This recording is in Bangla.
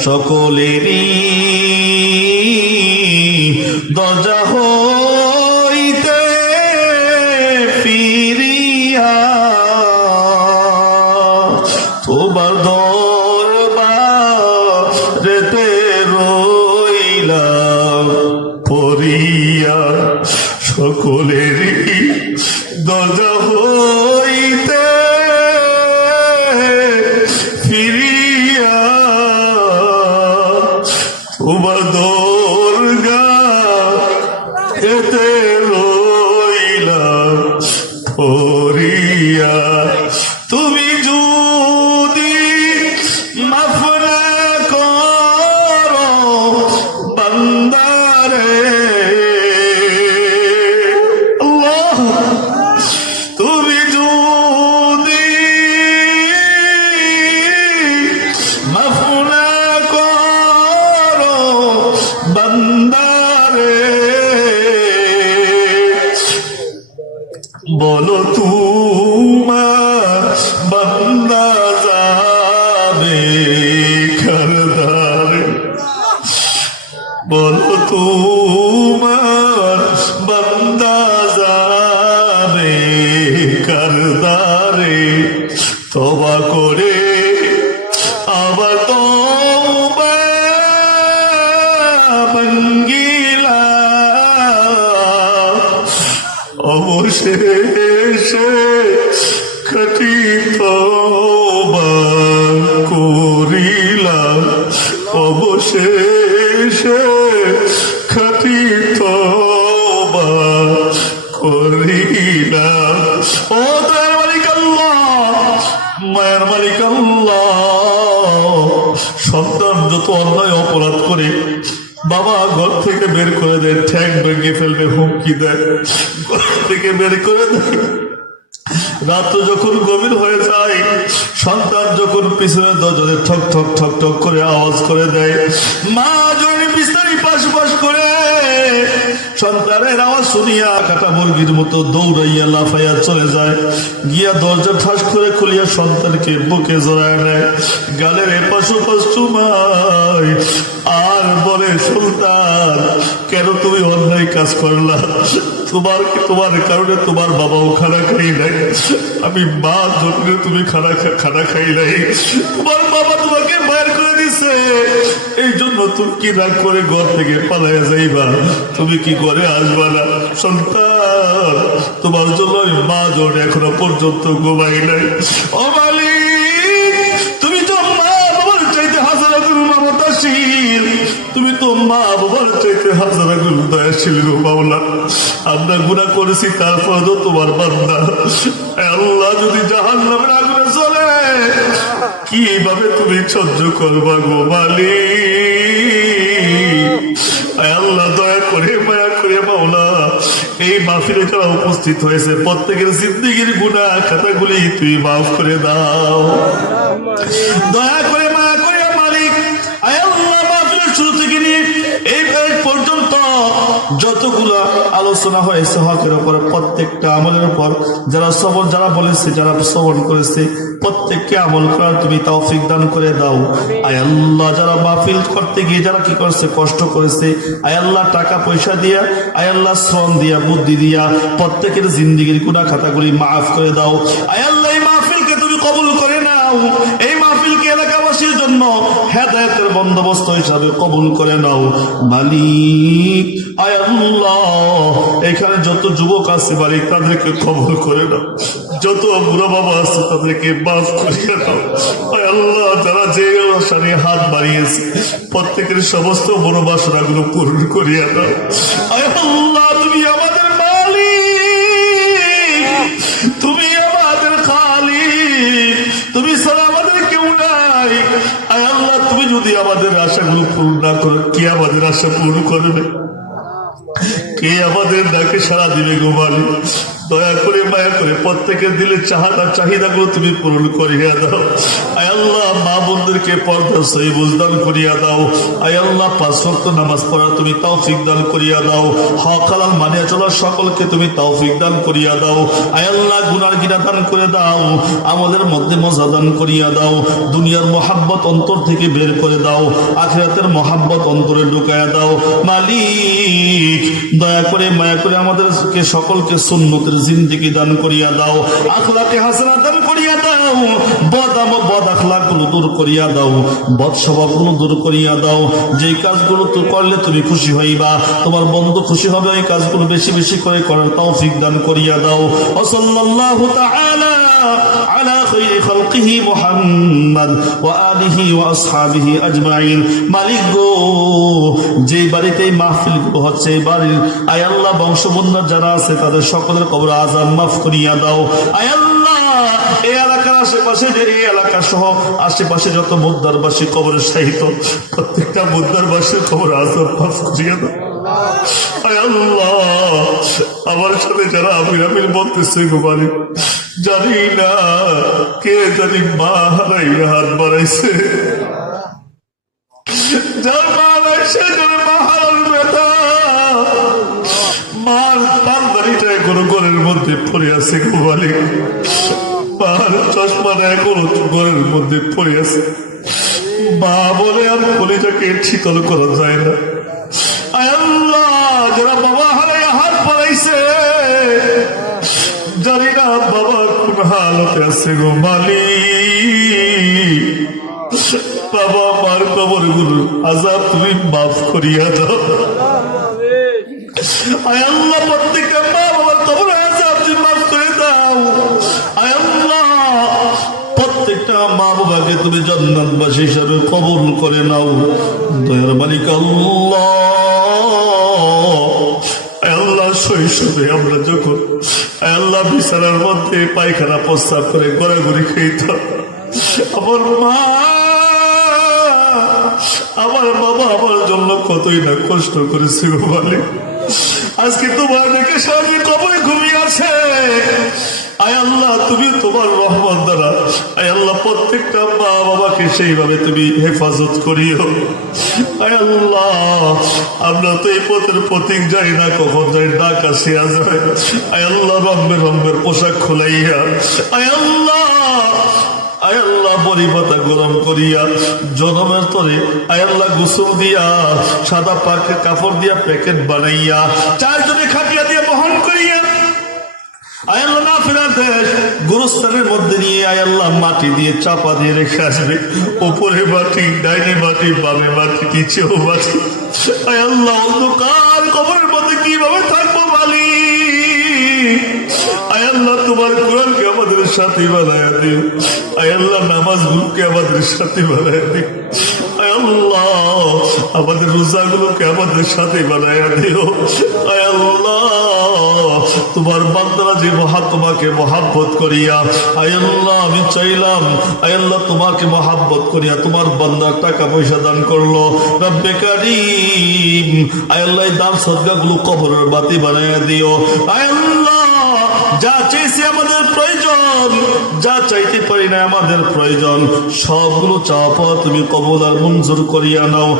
সকলেরই দরজা তোমার গা এতে বান্দা যাবে করদারে তবা করে আবার তবা মঙ্গিলা। অবশেষে খটিত করিলাম ও দয়ার মালিক আল্লাহ, মায়ের মালিক আল্লাহ, সন্তান যত অন্যায় অপরাধ করে, বাবা ঘর থেকে বের করে দেয় ঠ্যাং ভেঙে ফেলবে, হুমকি দেয় ঘর থেকে বের করে দেয় রাত্র যখন গভীর হয়ে যায়, সন্তান যখন পিছনে দরজাতে ঠক ঠক ঠক ঠক করে আওয়াজ করে দেয়, মা জনি বিস্তারি পাশ পাশ করে। সন্তানের আওয়াজ শুনিয়া কাটা মুরগির মতো দৌড়াইয়া লাফাইয়া চলে যায়। গিয়া দরজা ঠাস করে খুলিয়া সন্তানকে বুকে জড়ায় নেয়। গালের এপাশ ওপাশ চুমায়। আর বলে, সুলতান, কেন তুমি অন্যায় কাজ করলা তোমার তোমার কারণে তোমার বাবাও খানা খাই নাই? আমি মা জন্য তুমি খানা খানা খাই নাই। তোমার বাবা তোমাকে বাইর করে দিছে। এই জন্য তুমি কি রাগ করে ঘর থেকে পালাইয়া যাইবা? তুমি কি করে আসবা না? সন্তান তোমার জন্য মা জন এখনও পর্যন্ত ঘুমাই নাই। ও হাজারা দয়াশীল গো আমরা গুণা করেছি তারপর তোমার বান্দা। আল্লাহ যদি জাহান নামের আগুনে চলে কীভাবে তুমি সহ্য করবা গো আয় আল্লাহ, দয়া করে, মায়া করে মাওলা। এই মাহফিলে যারা উপস্থিত হয়েছে, প্রত্যেকের জিন্দিগির গুণা খাতাগুলি তুই মাফ করে দাও। দয়া করে মায়া করে মালিক আয় আল্লাহ মাহফিলের শুরু থেকে নিয়ে এই পর্যন্ত যতগুলা আলোচনা হয়েছে হকের উপর, প্রত্যেকটা আমলের উপর। যারা সবর, যারা বলেছে, যারা শ্রবণ করেছে, প্রত্যেককে আমল করার তুমি তৌফিক দান করে দাও। আয় আল্লাহ, যারা মাহফিল করতে গিয়ে যারা কি করছে, কষ্ট করেছে, আয় আল্লাহ টাকা পয়সা দিয়া, আয় আল্লাহ শ্রম দিয়া, বুদ্ধি দিয়া প্রত্যেকের জিন্দিগির গুণা খাতাগুলি মাফ করে দাও। আয় আল্লাহ এই মাহফিলকে তুমি কবুল করে নাও এই মাহফিলকে এলাকাবাসীর জন্য হেদায়তের বন্দোবস্ত হিসাবে কবুল করে নাও, মালিক। আয় আল্লাহ, এখানে যত যুবক আছে মালিক, তাদেরকে কবুল করে নাও। যত বুড়ো বাবা আছে, তাদেরকে করিয়ে দাও আয় আল্লাহ, যারা যে আশা হাত বাড়িয়েছে, প্রত্যেকের সমস্ত বড় বাসনাগুলো পূরণ করিয়ে আয় আল্লাহ, তুমি আমাদের মালিক। তুমি আমাদের আশাগুলো পূরণ না করো, কে আমাদের আশা পূরণ করবে? কে আমাদের ডাকে সারা দিবে গো মালিক? দয়া করে মায়া করে প্রত্যেকের দিলে চাহাদা, চাহিদাগুলো তুমি পূরণ করিয়া দাও। আয় আল্লাহ, মা বোনদেরকে পর্দা সহি বুঝদান করিয়া দাও। আয় আল্লাহ নামাজ পড়া তুমি তৌফিক দান করিয়া দাও। হক, হালাল মানিয়া চলার সকলকে তুমি তৌফিক দান করিয়া দাও। আয় আল্লাহ, গুনার গিনা দান করে দাও। আমাদের মধ্যে মজা দান করিয়া দাও। দুনিয়ার মহাব্বত অন্তর থেকে বের করে দাও। আখিরাতের মহাব্বত অন্তরে ঢুকায়া দাও। মালিক, দয়া করে, মায়া করে আমাদেরকে সকলকে সুন্নতের জিন্দিগি দান করিয়া দাও আখলাকে হাসনা দান করিয়া দাও বদ আম বদ আখলাক গুলো দূর করিয়া দাও বদ স্বভাব গুলো দূর করিয়া দাও যেই কাজগুলো তো করলে তুমি খুশি হইবা তোমার বন্ধু খুশি হবে ওই কাজগুলো বেশি বেশি করে করার তৌফিক দান করিয়া দাও ওসল্লাল্লাহু তাআলা على خير خلقه محمد وآله وأصحابه أجمعين মালিক গো যে বাড়িতে এই মাহফিল গুলো হচ্ছে এই বাড়ির আয় আল্লাহ বংশবন্ধর যারা আছে তাদের সকলের কবর আজান মাফ করিয়া দাও। আয় এই এলাকার আশেপাশে যে এই এলাকা সহ আশেপাশে যত মুদ্রারবাসী কবরের সাহিত্য, প্রত্যেকটা মুদ্রারবাসীর কবর আজান মাফ করিয়া দাও। আমার সাথে যারা আমির আমির বলতেছে গো জানি না কে জানি মা হারাইয়া হাত বাড়াইছে। যার মা হারাইছে, যার মা হারার ব্যথা মার এখনও ঘরের মধ্যে পড়ে আছে গো মার চশমাটা এখনও ঘরের মধ্যে পড়ে আছে। মা বলে, আর কলিটাকে শীতল করা যায় না। যারা বাবা হারাইয়া হাত বাড়াইছে, জানি না বাবা কোন হালতে আছে গো বাবা কবর গুরু আজাব তুমি মাফ করিয়া দাও। প্রত্যেকটা প্রত্যেকটা মা বাবাকে তুমি হিসাবে করে নাও। আল্লাহ। আমরা যখন আল্লাহ মধ্যে পায়খানা প্রস্তাব করে গড়াগড়ি খাইতাম আমার মা, আমার বাবা আমার জন্য কতই না কষ্ট করেছে গো মালিক। আজকে তোমার দেখে স্বামী কবরে ঘুমিয়ে আছে। আয় আল্লাহ, তুমি তোমার রহমত দ্বারা, আয় আল্লাহ, প্রত্যেকটা মা বাবাকে সেইভাবে তুমি হেফাজত করিও। আয় আল্লাহ, আমরা তো এই পথের প্রতীক যাই না, কখন যাই ডাক আসিয়া যায় আয় আল্লাহ রম্বের রম্বের পোশাক খোলাইয়া। আয় আল্লাহ আয় পরিপাতা গরম করিয়া, জনমের তরে আয় আল্লাহ গোসল দিয়া, সাদা পাকে কাপড় দিয়া প্যাকেট বানাইয়া, চারজনে খাটিয়া দিয়ে বহন করিয়া। আয়াল্লাহ মধ্যে নিয়ে আয়াল্লাহ মাটি দিয়ে চাপা দিয়ে রেখে আসবে। ওপরে মাটি, ডাইনে মাটি, বামে মাটি, নিচেও মাটি। আয়াল্লাহ কবরের মধ্যে কীভাবে থাকব আয়াল্লাহ তোমার কোরআনকে আমাদের সাথে বানায়া দিও আয়াল্লাহ নামাজ গুলোকে আমাদের সাথে বানায়া দিও আয়াল্লাহ আমাদের রোজাগুলোকে আমাদের সাথে বানায়া দিও। তোমার বান্দারা যে মহা তোমাকে মহাব্বত করিয়া আয়াল্লাহ আমি চাইলাম আয়াল্লাহ তোমাকে মহাব্বত করিয়া তোমার বান্দার টাকা পয়সা দান করল। রব্বে কারিম আয়াল্লাহ এই দান সদকাগুলো কবরের বাতি বানাইয়া দিও। আয়াল্লাহ যা চেয়েছি আমাদের প্রয়োজন, যা চাইতে পারি না আমাদের প্রয়োজন, সবগুলো চাওয়া তুমি কবল আর মঞ্জুর করিয়া নাও।